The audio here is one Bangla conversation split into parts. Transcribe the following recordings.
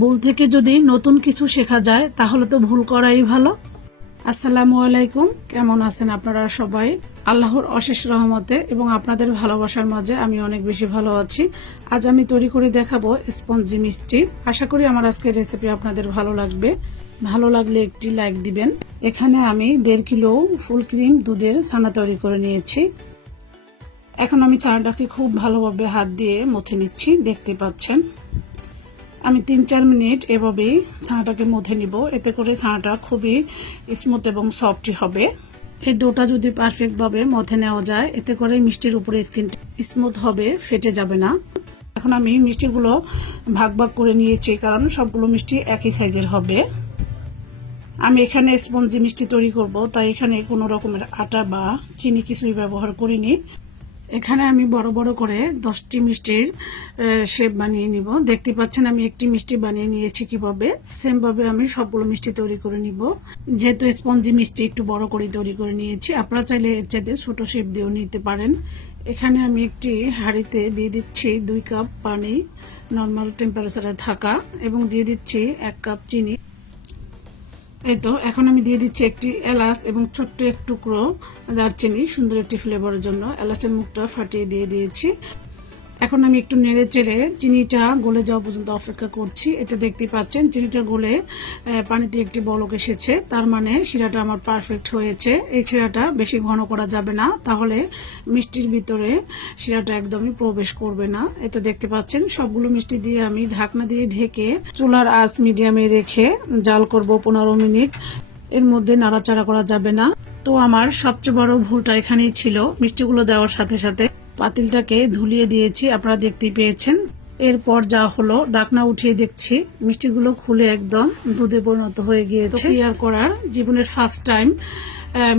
ভুল থেকে যদি নতুন কিছু শেখা যায়, তাহলে তো ভুল করাই ভালো। আসসালামু আলাইকুম। কেমন আছেন আপনারা সবাই? আল্লাহর অশেষ রহমতে এবং আপনাদের ভালোবাসার মাঝে আমি অনেক বেশি ভালো আছি। আজ আমি তৈরি করে দেখাবো স্পঞ্জি মিষ্টি। আশা করি আমার আজকের রেসিপি আপনাদের ভালো লাগবে। ভালো লাগলে একটি লাইক দিবেন। এখানে আমি দেড় কিলো ফুল ক্রিম দুধের ছানা তৈরি করে নিয়েছি। এখন আমি ছানাটাকে খুব ভালোভাবে হাত দিয়ে মথে নিচ্ছি, দেখতে পাচ্ছেন। আমি তিন চার মিনিট এভাবেই ছানাটাকে মধে নিব। এতে করে ছানাটা খুবই স্মুথ এবং সফটই হবে। এই ডোটা যদি পারফেক্টভাবে মথে নেওয়া যায় এতে করে মিষ্টির উপরে স্কিন স্মুথ হবে ফেটে যাবে না। এখন আমি মিষ্টিগুলো ভাগ ভাগ করে নিয়েছি কারণ সবগুলো মিষ্টি একই সাইজের হবে। আমি এখানে স্পঞ্জি মিষ্টি তৈরি করব তাই এখানে কোনো রকমের আটা বা চিনি কিছুই ব্যবহার করিনি। এখানে আমি বড় বড় করে দশটি মিষ্টির শেপ বানিয়ে নিব। দেখতে পাচ্ছেন আমি একটি মিষ্টি বানিয়ে নিয়েছি কীভাবে। সেমভাবে আমি সবগুলো মিষ্টি তৈরি করে নিব। যেহেতু স্পঞ্জি মিষ্টি একটু বড় করে তৈরি করে নিয়েছি, আপনারা চাইলে এর চাইতে ছোট শেপ দিয়েও নিতে পারেন। এখানে আমি একটি হাঁড়িতে দিয়ে দিচ্ছি দুই কাপ পানি নর্মাল টেম্পারেচারে থাকা, এবং দিয়ে দিচ্ছি এক কাপ চিনি। এই তো, এখন আমি দিয়ে দিচ্ছি একটি এলাচ এবং ছোট্ট এক টুকরো দারচিনি, সুন্দর একটি ফ্লেভারের জন্য। এলাচের মুখটা ফাটিয়ে দিয়ে দিয়েছি। এখন আমি একটু নেড়ে চেড়ে চিনিটা গলে যাওয়া পর্যন্ত অপেক্ষা করছি। এটা দেখতে পাচ্ছেন, চিনিটা গলে পানিতে একটি বলক এসেছে। তার মানে শিরাটা আমার পারফেক্ট হয়েছে। এই শিরাটা বেশি ঘন করা যাবে না, তাহলে মিষ্টির ভিতরে শিরাটা একদমই প্রবেশ করবে না। এটা দেখতে পাচ্ছেন, সবগুলো মিষ্টি দিয়ে আমি ঢাকনা দিয়ে ঢেকে চুলার আঁচ মিডিয়ামে রেখে জাল করব পনেরো মিনিট। এর মধ্যে নাড়াচাড়া করা যাবে না। তো আমার সবচেয়ে বড় ভুলটা এখানেই ছিল, মিষ্টিগুলো দেওয়ার সাথে সাথে পাতিলটাকে ধুলিয়ে দিয়েছি, আপনারা দেখতেই পেয়েছেন। এরপর যা হলো, ডাকনা উঠিয়ে দেখছি। মিষ্টিগুলো খুলে একদম দুধে পরিণত হয়ে গিয়েছে। ক্লিয়ার করার জীবনের ফার্স্ট টাইম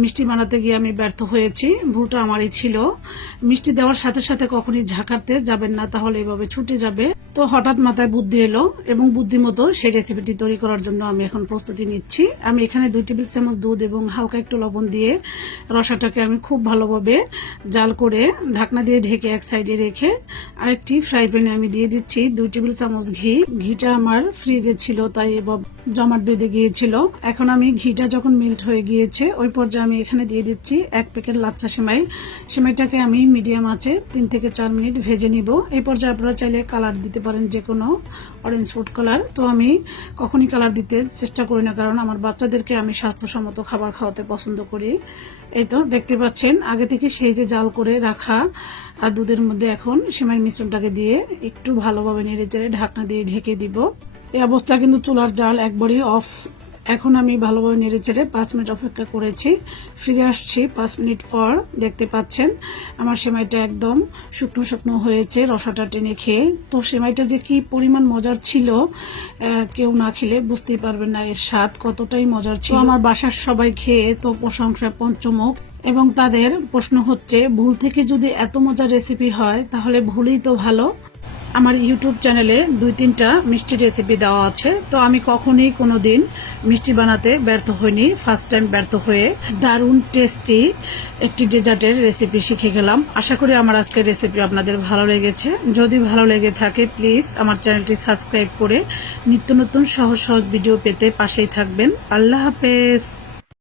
মিষ্টি বানাতে গিয়ে আমি ব্যর্থ হয়েছি। ভুলটা আমারই ছিল। মিষ্টি দেওয়ার সাথে সাথে কখনই ঝাঁকাতে যাবেন না, তাহলে এভাবে ছুটে যাবে। তো হঠাৎ মাথায় বুদ্ধি এলো এবং বুদ্ধিমতো সেই রেসিপিটি তৈরি করার জন্য আমি এখন প্রস্তুতি নিচ্ছি। আমি এখানে দুই টেবিল চামচ দুধ এবং হালকা একটু লবণ দিয়ে রসাটাকে আমি খুব ভালোভাবে জাল করে ঢাকনা দিয়ে ঢেকে এক সাইডে রেখে আরেকটি ফ্রাই প্যানে আমি দিয়ে দিচ্ছি দুই টেবিল চামচ ঘি। ঘিটা আমার ফ্রিজে ছিল, তাই এভাবে জমাট বেঁধে গিয়েছিল। এখন আমি ঘিটা যখন মেল্ট হয়ে গিয়েছে, ওই পর্যায়ে আমি এখানে দিয়ে দিচ্ছি এক প্যাকেট লাচ্চা সেমাই। সেমাইটাকে আমি মিডিয়াম আছে তিন থেকে চার মিনিট ভেজে নিব। এই পর্যায়ে আপনারা চাইলে কালার দিতে পারেন যে কোনো অরেঞ্জ ফুড কালার তো আমি কখনই কালার দিতে চেষ্টা করি না, কারণ আমার বাচ্চাদেরকে আমি স্বাস্থ্যসম্মত খাবার খাওয়াতে পছন্দ করি। এই তো দেখতে পাচ্ছেন, আগে থেকে সেই যে জাল করে রাখা আর দুধের মধ্যে এখন সেমাইয়ের মিশ্রণটাকে দিয়ে একটু ভালোভাবে নেড়ে চেড়ে ঢাকনা দিয়ে ঢেকে দিব। এই অবস্থা কিন্তু চুলার জাল একবারই অফ এখন আমি ভালোভাবে নেড়ে চেড়ে পাঁচ মিনিট অপেক্ষা করেছি। ফিরে আসছি পাঁচ মিনিট পর, দেখতে পাচ্ছেন আমার সেমাইটা একদম শুকনো শুকনো হয়েছে, রসাটা টেনে খেয়ে। তো সেমাইটা যে কি পরিমাণ মজার ছিল কেউ না খেলে বুঝতেই পারবেন না এর স্বাদ কতটাই মজার ছিল। আমার বাসার সবাই খেয়ে তো প্রশংসা পঞ্চমুখ। এবং তাদের প্রশ্ন হচ্ছে, ভুল থেকে যদি এত মজার রেসিপি হয়, তাহলে ভুলই তো ভালো। আমার ইউটিউব চ্যানেলে দুই তিনটা মিষ্টি রেসিপি দেওয়া আছে। তো আমি কখনই কোনো দিন মিষ্টি বানাতে ব্যর্থ হইনি। ফার্স্ট টাইম ব্যর্থ হয়ে দারুণ টেস্টি একটি ডেজার্টের রেসিপি শিখে গেলাম। আশা করি আমার আজকের রেসিপি আপনাদের ভালো লেগেছে। যদি ভালো লেগে থাকে প্লিজ আমার চ্যানেলটি সাবস্ক্রাইব করে নিত্য নতুন সহজ সহজ ভিডিও পেতে পাশেই থাকবেন। আল্লাহ হাফেজ।